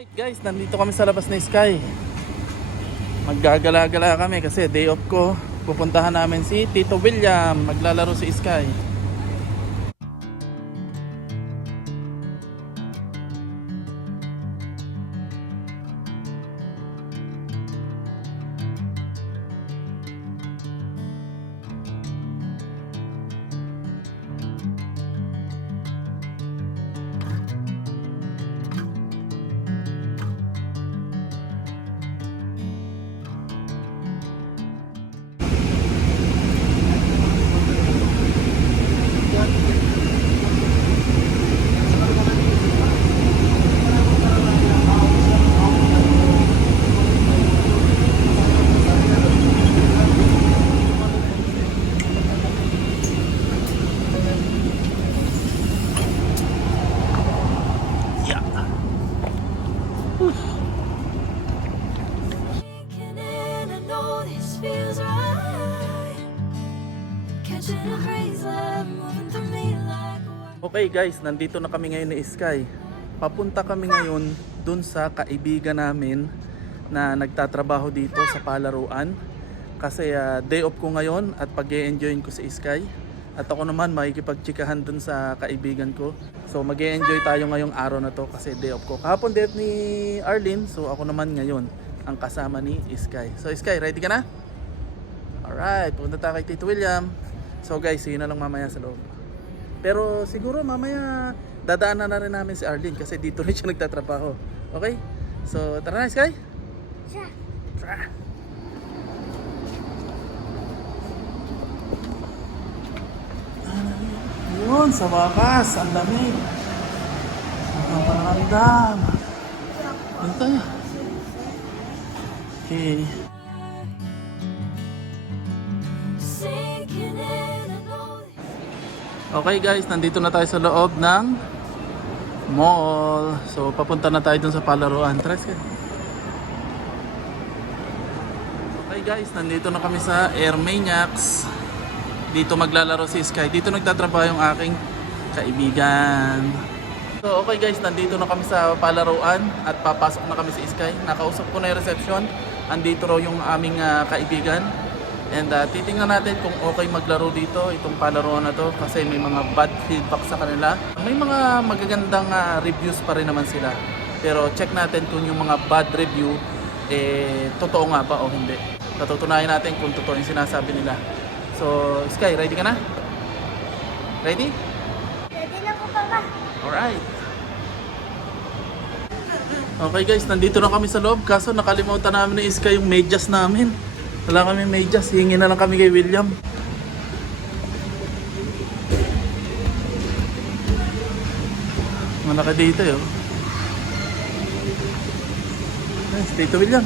Alright guys, nandito kami sa labas na Sky. Maggagala-gala kami kasi day off ko. Pupuntahan namin si Tito William. Maglalaro si Sky. Okay guys, nandito na kami ngayon ni Sky. Papunta kami ngayon dun sa kaibigan namin na nagtatrabaho dito sa palaruan. Kasi day off ko ngayon at pag-e-enjoyin ko si Sky. At ako naman makikipagtsikahan dun sa kaibigan ko. So mag-e-enjoy tayo ngayong araw na to kasi day off ko. Kahapon day off ni Arlene, so ako naman ngayon ang kasama ni Sky. So Sky, ready ka na? Alright, punta tayo kay Tito William. So guys, see you na lang mamaya sa loob. Pero siguro mamaya dadaanan na rin namin si Arlene kasi dito rin siya nagtatrabaho. Okay? So tara na Sky? Tara! Yun, sa wakas, ang lamig. Ang paramdam. Dito tayo. Okay. Okay guys, nandito na tayo sa loob ng mall. So papunta na tayo dun sa palaruan. Tara Sky. Okay guys, nandito na kami sa Air Maniacs. Dito maglalaro si Sky. Dito nagtatrabaho yung aking kaibigan. So okay guys, nandito na kami sa palaruan at papasok na kami si Sky. Nakausap ko na yung reception. Andito raw yung aming kaibigan. And titingnan natin kung okay maglaro dito itong palaruan na to kasi may mga bad feedback sa kanila. May mga magagandang reviews pa rin naman sila. Pero check natin kung yung mga bad review totoo nga ba o hindi. Patutunayan natin kung totoo yung sinasabi nila. So Sky, ready ka na? Ready? Ready na po, Papa. Alright. Okay guys, nandito na kami sa loob kaso nakalimutan namin ni Sky yung medyas namin. Wala kami medyas, hingi na lang kami kay William. Malaki dito yun. Nice, dito William.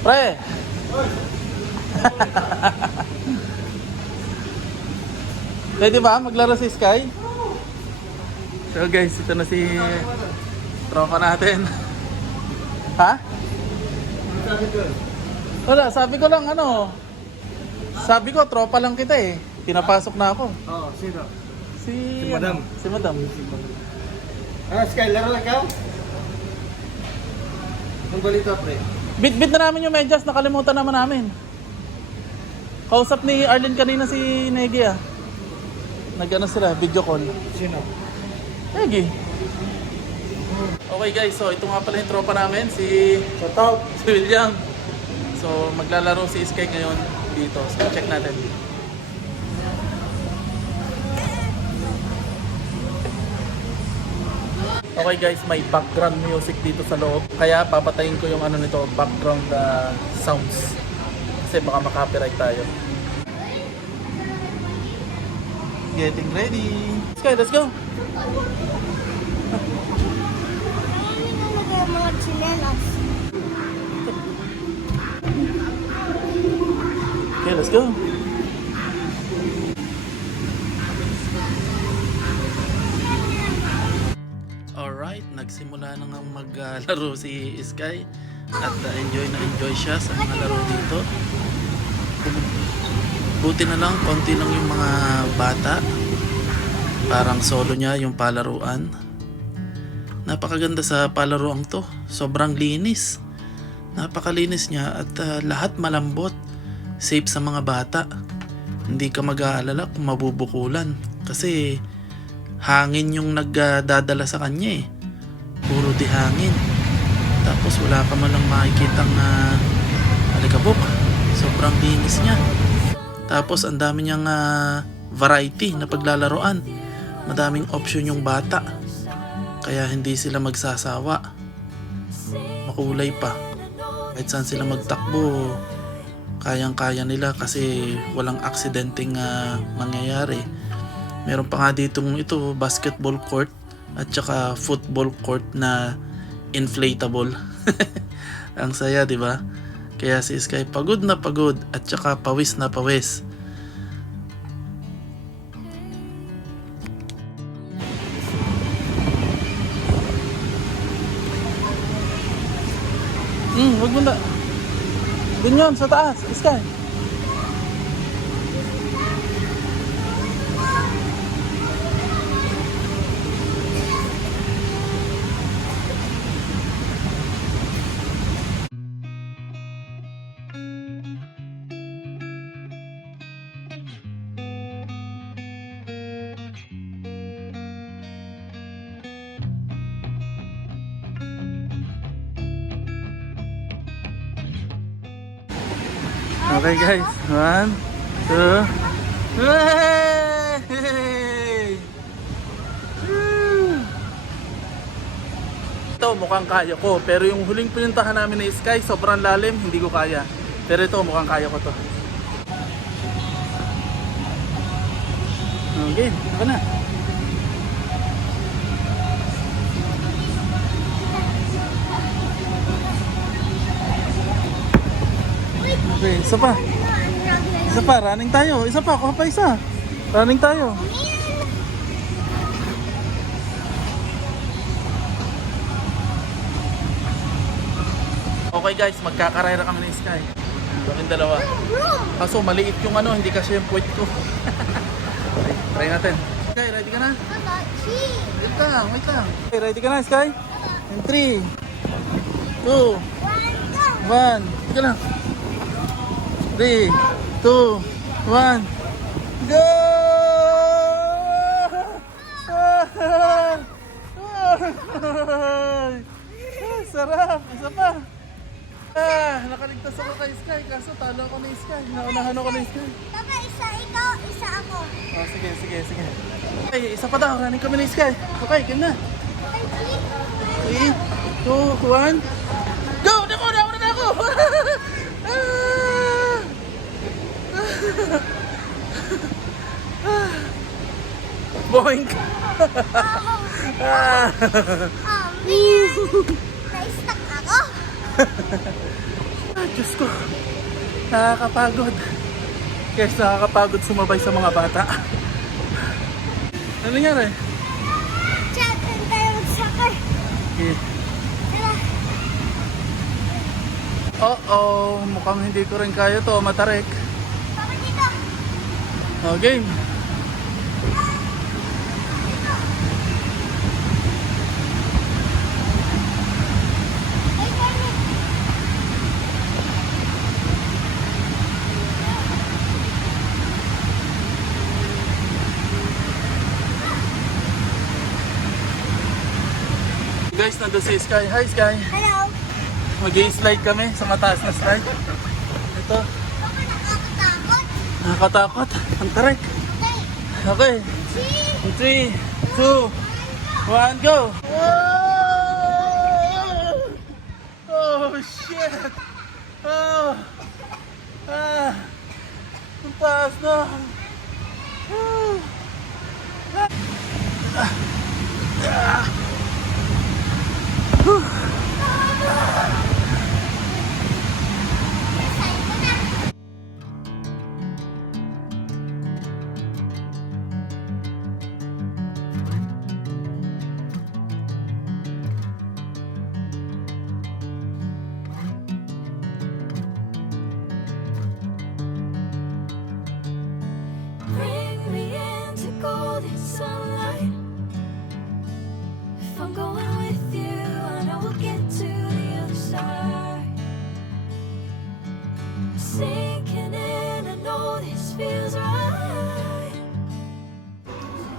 Pre! Pwede ba maglaro si Sky? So guys, ito na si tropa natin. Ha? Wala, sabi ko lang ano. Sabi ko, tropa lang kita eh. Pinapasok na ako. Oo, sino? Si Madam. Si Madam. Sky, laro lang ka? Ang balita, pre. Bit-bit na namin yung medyas, nakalimutan naman namin. Kausap ni Arlene kanina si Negi ah. Nag-ano sila, video call. Sino? Negi. Okay guys, so ito nga pala yung tropa namin, si William. So maglalaro si Sky ngayon dito. So check natin. Okay guys, may background music dito sa loob. Kaya papatayin ko yung ano nito, background sounds. Kasi baka makapiright tayo. Getting ready. Sky, let's go. Ano nilagay ang mga chinelas? Okay, let's go. Alright, nagsimula na nga maglaro si Sky at enjoy na enjoy siya sa mga laro dito. Buti na lang, konti lang yung mga bata. Parang solo niya yung palaruan. Napakaganda sa palaruan to. Sobrang linis. Napakalinis niya at lahat malambot. Safe sa mga bata. Hindi ka mag-aalala kung mabubukulan. Kasi hangin yung nagdadala sa kanya eh. Puro di hangin. Tapos wala ka man lang makikitang alikabok. Sobrang linis niya. Tapos ang dami niyang variety na paglalaroan. Madaming option yung bata. Kaya hindi sila magsasawa. Makulay pa. Kahit saan sila magtakbo, kayang-kaya nila kasi walang aksidenteng mangyayari. Meron pa nga ditong ito, basketball court at saka football court na inflatable. Ang saya, di ba? Kaya si Sky pagod na pagod at saka pawis na pawis. Wag mo na. Dun yun, sa taas, Sky. Okay guys, 1, 2, hey! Ito mukhang kaya ko, pero yung huling pinuntahan namin na Sky, sobrang lalim, hindi ko kaya. Pero ito mukhang kaya ko to. Okay, ito na. Okay, isa pa. Isa pa, running tayo. Isa pa, kuha pa isa. Running tayo. Okay guys, magkakarera kami ng Sky. Kaming dalawa. Kaso maliit yung hindi kasi yung puwet ko. Okay, try natin. Sky, ready ka na? Wait lang, wait lang. Okay, ready ka na Sky? In 3, 2, 1. Sige lang. 3, 2, 1, go! Sarap! Isa pa! Nakaligtas ako kay Sky, kaso talo ako ni Sky. Naunahan ako ni Sky. Papa, isa ikaw, isa ako. Oh, sige. Okay, isa pa daw. Running kami ni Sky. Okay, game na. 3, 2, 1, go! Nauna na ako! Boink! Man! Na-stuck ako. Diyos ko, nakakapagod. Yes, nakakapagod sumabay sa mga bata. Ano nangyari? Chat, tayo mag-soccer. Okay. Tara. Mukhang hindi ko rin kaya to, matarik. Papa, dito. Oh, game. Ay, Carmen. Guys, nandun si Sky. Hi Sky. Hello. Mag-i-slide kami sa mataas na slide. Ito, Papa, nakakatakot. nakakatakot. Ang tarik. Okay. Okay. See? 3, 2, 1, go! Oh, shit! Oh! Ang taas na! golden sunlight. If I'm going with you, I know we'll get to the other side. Sinking in, I know this feels right.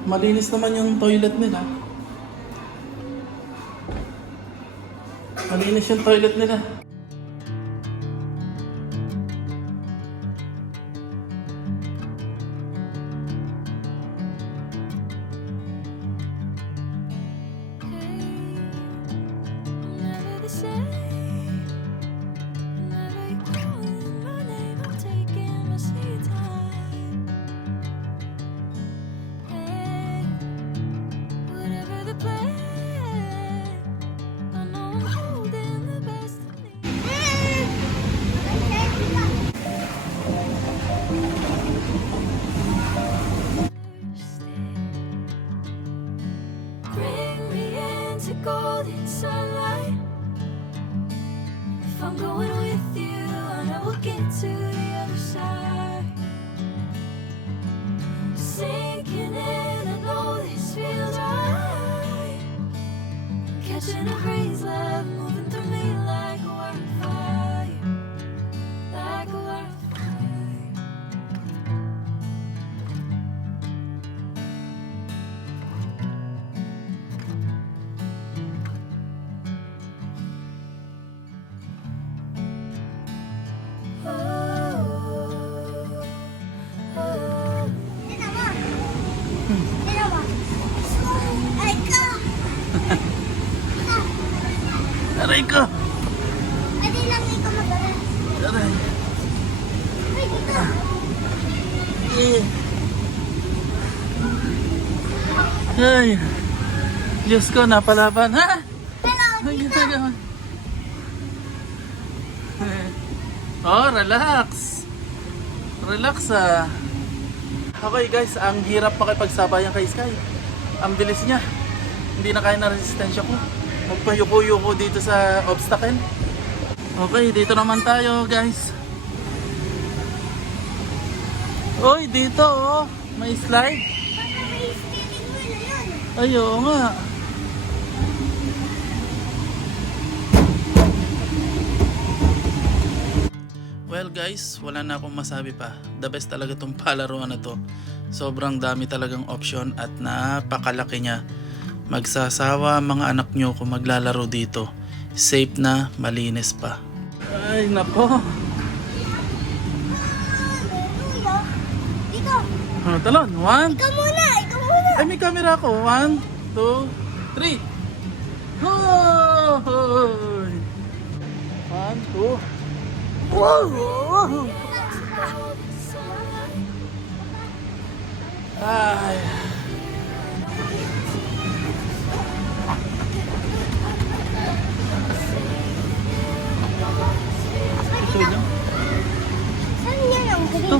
Malinis naman yung toilet nila. Malinis yung toilet nila. Never the same. Whenever you're calling my name, I'm taking my sweet time. Hey, whatever the plan, I know I'm holding the best of me. Bring me into golden sunlight. If I'm going with you, I know we'll get to the other side. Sinking in, I know this feels right. Catching a breeze, love moving through me like a wildfire, like a wildfire. Aray ko! Pwede lang ikaw mag-aral. Aray! Pwede ka. Ay! Diyos ko, napalaban. Ha? Hello, Ay, ginagawa. Oh, relax. Relax ah. Okay guys, ang hirap makipagsabayan kay Sky. Ang bilis niya. Hindi na kaya na resistensya ko. Magpayuko-yuko dito sa obstacle. Okay, dito naman tayo guys. Oy, dito oh. May slide. baka may steering wheel yun. Ay, oo nga. Well guys, wala na akong masabi pa. The best talaga tong palaruan na to. Sobrang dami talagang option at napakalaki niya. Magsasawa mga anak nyo kung maglalaro dito. Safe na, malinis pa. Ay nako. Kuya, dito. Ano talon? 1. Ikaw muna, ikaw muna. Ay, may camera ako. 1, 2, 3. Hoy! 1, 2. Wow! Ay. Ito nyo? Saan yan ang green? Ito.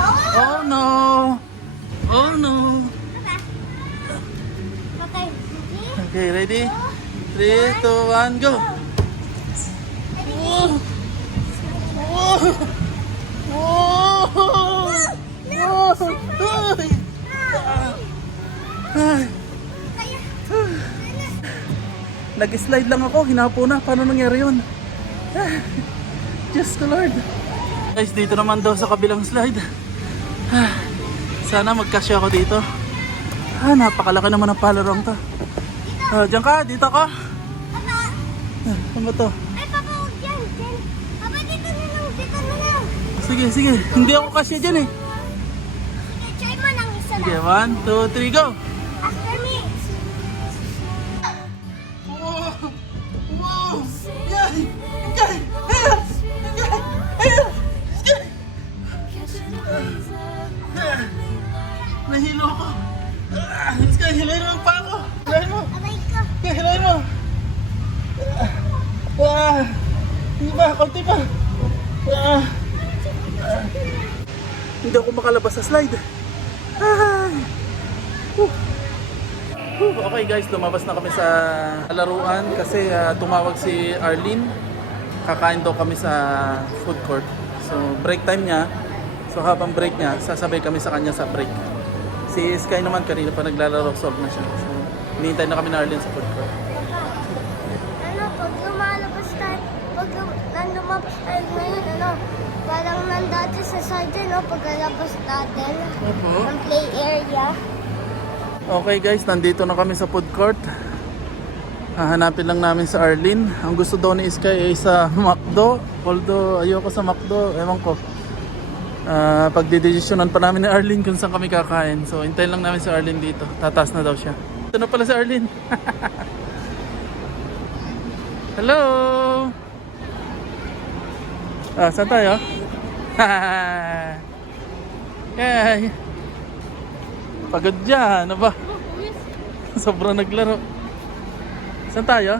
Oh! Oh no! Oh no! Baba. Okay. Okay, ready? 3, 2, 1, go! Whoa! Whoa! Whoa! Whoa! Ay! Kaya. Nag-slide lang ako, hinapo na. Paano nangyari yun? Diyos ko Lord. Guys, dito naman daw sa kabilang slide. Sana magkasya ako dito. Napakalaki naman ang palarong to. Diyan ka, dito ka. Papa. Ano ba to? Ay, Papa, huwag dyan. Dyan. Papa, dito na lang. Dito na lang. Sige, sige. Hindi ako kasya dyan eh. Sige, try mo ng isa Sige, lang. 1, 2, 3, go! After me. Wow! Wow! Yay! Yay! Ayun! Yay! Ayun! Yay! Nahilo ako. Sky, hilahin mo pa ako. Hilahin mo. Abay ko. Sky, hilahin mo. Hindi pa, konti pa. Hindi ako makalabas sa slide. Ay! Okay guys, lumabas na kami sa laruan kasi tumawag si Arlene. Kakain daw kami sa food court. So break time niya, So habang break niya, sasabay kami sa kanya sa break. Si Sky naman kanina pa naglalaro, solve na siya. So hinihintay na kami na Arlene sa food court. Ano, pag lumabas tayo ngayon, ano, parang nandati sa side, no, pagkalabas natin ng play area. Okay guys, nandito na kami sa food court. Hahanapin lang namin sa Arlene. Ang gusto daw ni Sky ay sa McDo. Although ayoko sa McDo, ewan ko. Pagdidesisyonan pa namin ni Arlene kung saan kami kakain. So hintayin lang namin si Arlene dito. Tataas na daw siya. Ito na pala si Arlene. Hello! Saan tayo? Hey! Pagod dyan, ano ba? Sobrang naglaro. Saan tayo?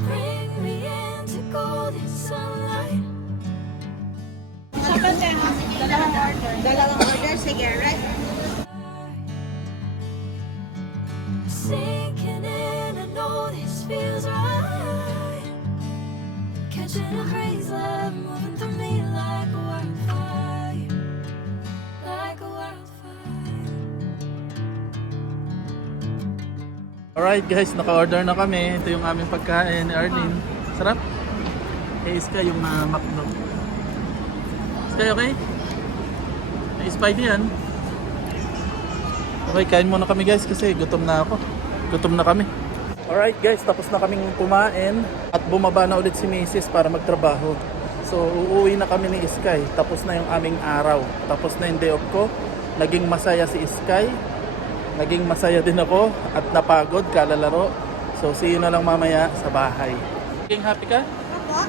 Bring me into golden sunlight. Dalawang order, sige, right? Sinking in, I know this feels right. Catching a crazy love moving through me like a wildfire. Like a wildfire. Alright guys, naka-order na kami. Ito yung aming pagkain ni Arlene. Sarap. Kay Sky yung McDo. Sky, okay? May spicy yan. Okay, kain muna kami guys kasi gutom na ako. Gutom na kami. Alright guys, tapos na kaming kumain at bumaba na ulit si Mrs. para magtrabaho. So uuwi na kami ni Sky. Tapos na yung aming araw. Tapos na yung day off ko. Naging masaya si Sky. Naging masaya din ako at napagod kalalaro. So see you na lang mamaya sa bahay. Naging happy ka? Apo?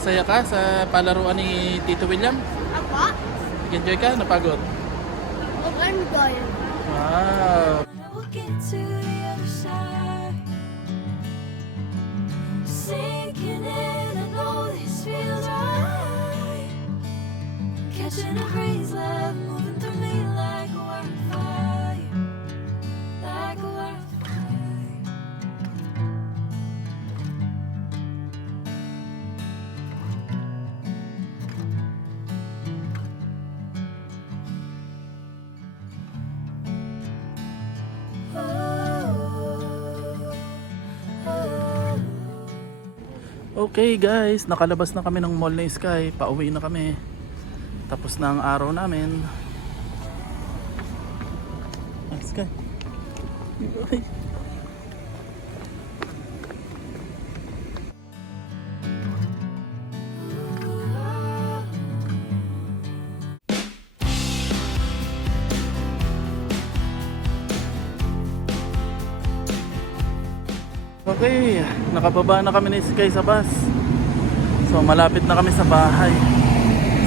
Masaya ka sa palaruan ni Tito William? Apo? Enjoy ka? Napagod? Mag-enjoy. Wow! We'll get to the other side. Sinking in, I know this feels right. Catching a crazy love moving through me like a wildfire. Like a wildfire. Okay guys, nakalabas na kami ng mall ni Sky. Pauwi na kami. Tapos na ang araw namin. Sky. Okay. Okay, nakababa na kami ni Sky sa bus. So malapit na kami sa bahay.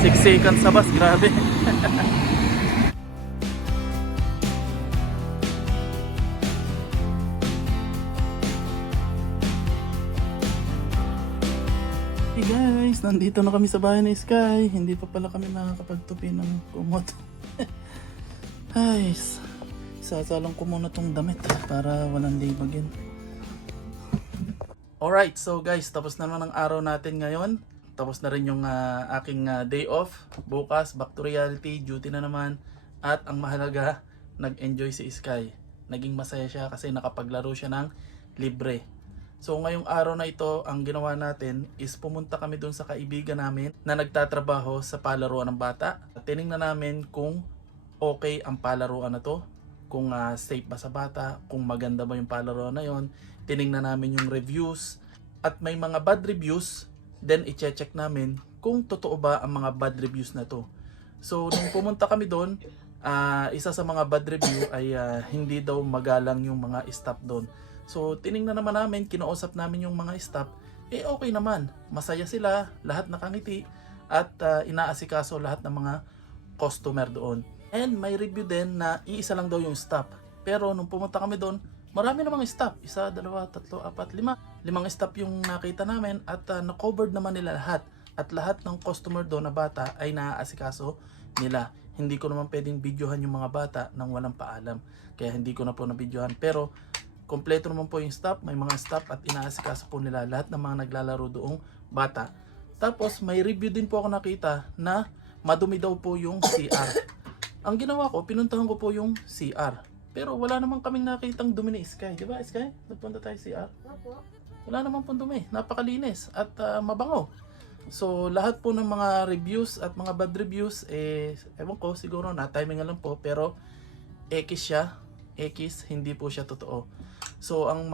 6 seconds sa bus, grabe. Hey guys, nandito na kami sa bahay ni Sky. Hindi pa pala kami nakakapagtupi ng kumot. Ay, sasalang ko muna tong damit para walang libagin. Alright, so guys, tapos na naman ang araw natin ngayon. Tapos na rin yung aking day off. Bukas, back to reality, duty na naman. At ang mahalaga, nag-enjoy si Sky. Naging masaya siya kasi nakapaglaro siya ng libre. So ngayong araw na ito, ang ginawa natin is pumunta kami dun sa kaibigan namin na nagtatrabaho sa palaruan ng bata. Tiningnan namin kung okay ang palaruan na to. Kung safe ba sa bata, kung maganda ba yung palaruan na yon. Tiningnan namin yung reviews at may mga bad reviews, then i-check namin kung totoo ba ang mga bad reviews na to. So nung pumunta kami doon, isa sa mga bad review ay hindi daw magalang yung mga staff doon. So tiningnan naman namin, kinausap namin yung mga staff, okay naman, masaya sila, lahat nakangiti at inaasikaso lahat ng mga customer doon. And may review din na iisa lang daw yung staff. Pero nung pumunta kami doon, marami namang stop. 1, 2, 3, 4, 5. 5 stop yung nakita namin at na-covered naman nila lahat. At lahat ng customer doon na bata ay naaasikaso nila. Hindi ko naman pwedeng videohan yung mga bata nang walang paalam. Kaya hindi ko na po na-videohan. Pero kompleto naman po yung stop. May mga stop at inaasikaso po nila lahat ng mga naglalaro doong bata. Tapos may review din po ako nakita na madumi daw po yung CR. Ang ginawa ko, pinuntahan ko po yung CR. Pero wala naman kaming nakitang dumi ni Sky. Di ba, Sky? Nagpunta tayo CR. Opo. Wala naman pong dumi. Napakalinis at mabango. So, lahat po ng mga reviews at mga bad reviews, ewan ko, siguro na-timing lang po. Pero, X siya. X, hindi po siya totoo. So, ang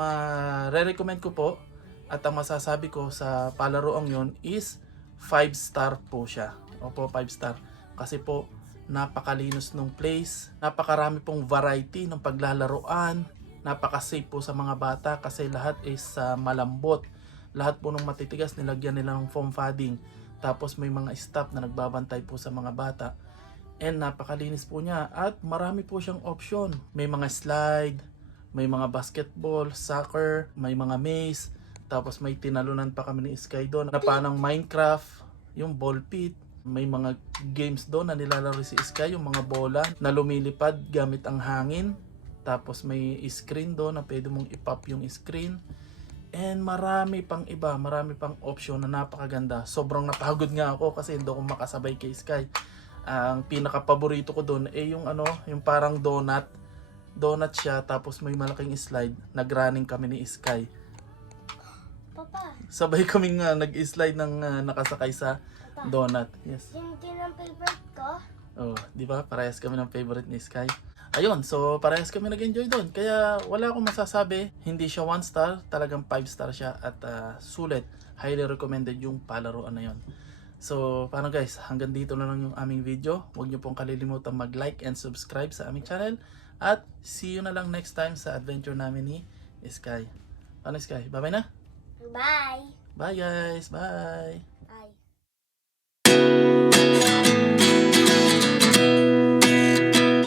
re-recommend ko po at ang masasabi ko sa palaroang yon is 5-star po siya. Opo, 5-star. Kasi po, napakalinos ng place, napakarami pong variety ng paglalaroan, napaka-safe po sa mga bata kasi lahat is malambot. Lahat po ng matitigas nilagyan nila ng foam padding. Tapos may mga staff na nagbabantay po sa mga bata. And napakalinis po niya at marami po siyang option. May mga slide, may mga basketball, soccer, may mga maze. Tapos may tinalunan pa kami ni Sky doon na panang Minecraft, yung ball pit. May mga games doon na nilalaro si Sky, yung mga bola na lumilipad gamit ang hangin. Tapos may screen doon na pwede mong i-pop yung screen. And marami pang iba, marami pang option na napakaganda. Sobrang napagod nga ako kasi hindi ako makasabay kay Sky. Ang pinaka-paborito ko doon ay yung yung parang donut. Donut siya tapos may malaking slide. Nag-running kami ni Sky. Papa, Sabay kaming nag-slide ng nakasakay sa donut. Yes. yun din ang favorite ko. Oh, di ba? Parehas kami ng favorite ni Sky. Ayun, so parehas kami nag-enjoy doon. Kaya wala akong masasabi. Hindi siya 1 star, talagang 5 star siya at sulit. Highly recommended yung palaruan na yon. So, paano guys? Hanggang dito na lang yung aming video. Huwag niyo pong kalilimutan mag-like and subscribe sa aming channel. At see you na lang next time sa adventure namin ni Sky. Paano Sky? Bye-bye na? Bye! Bye guys! Bye!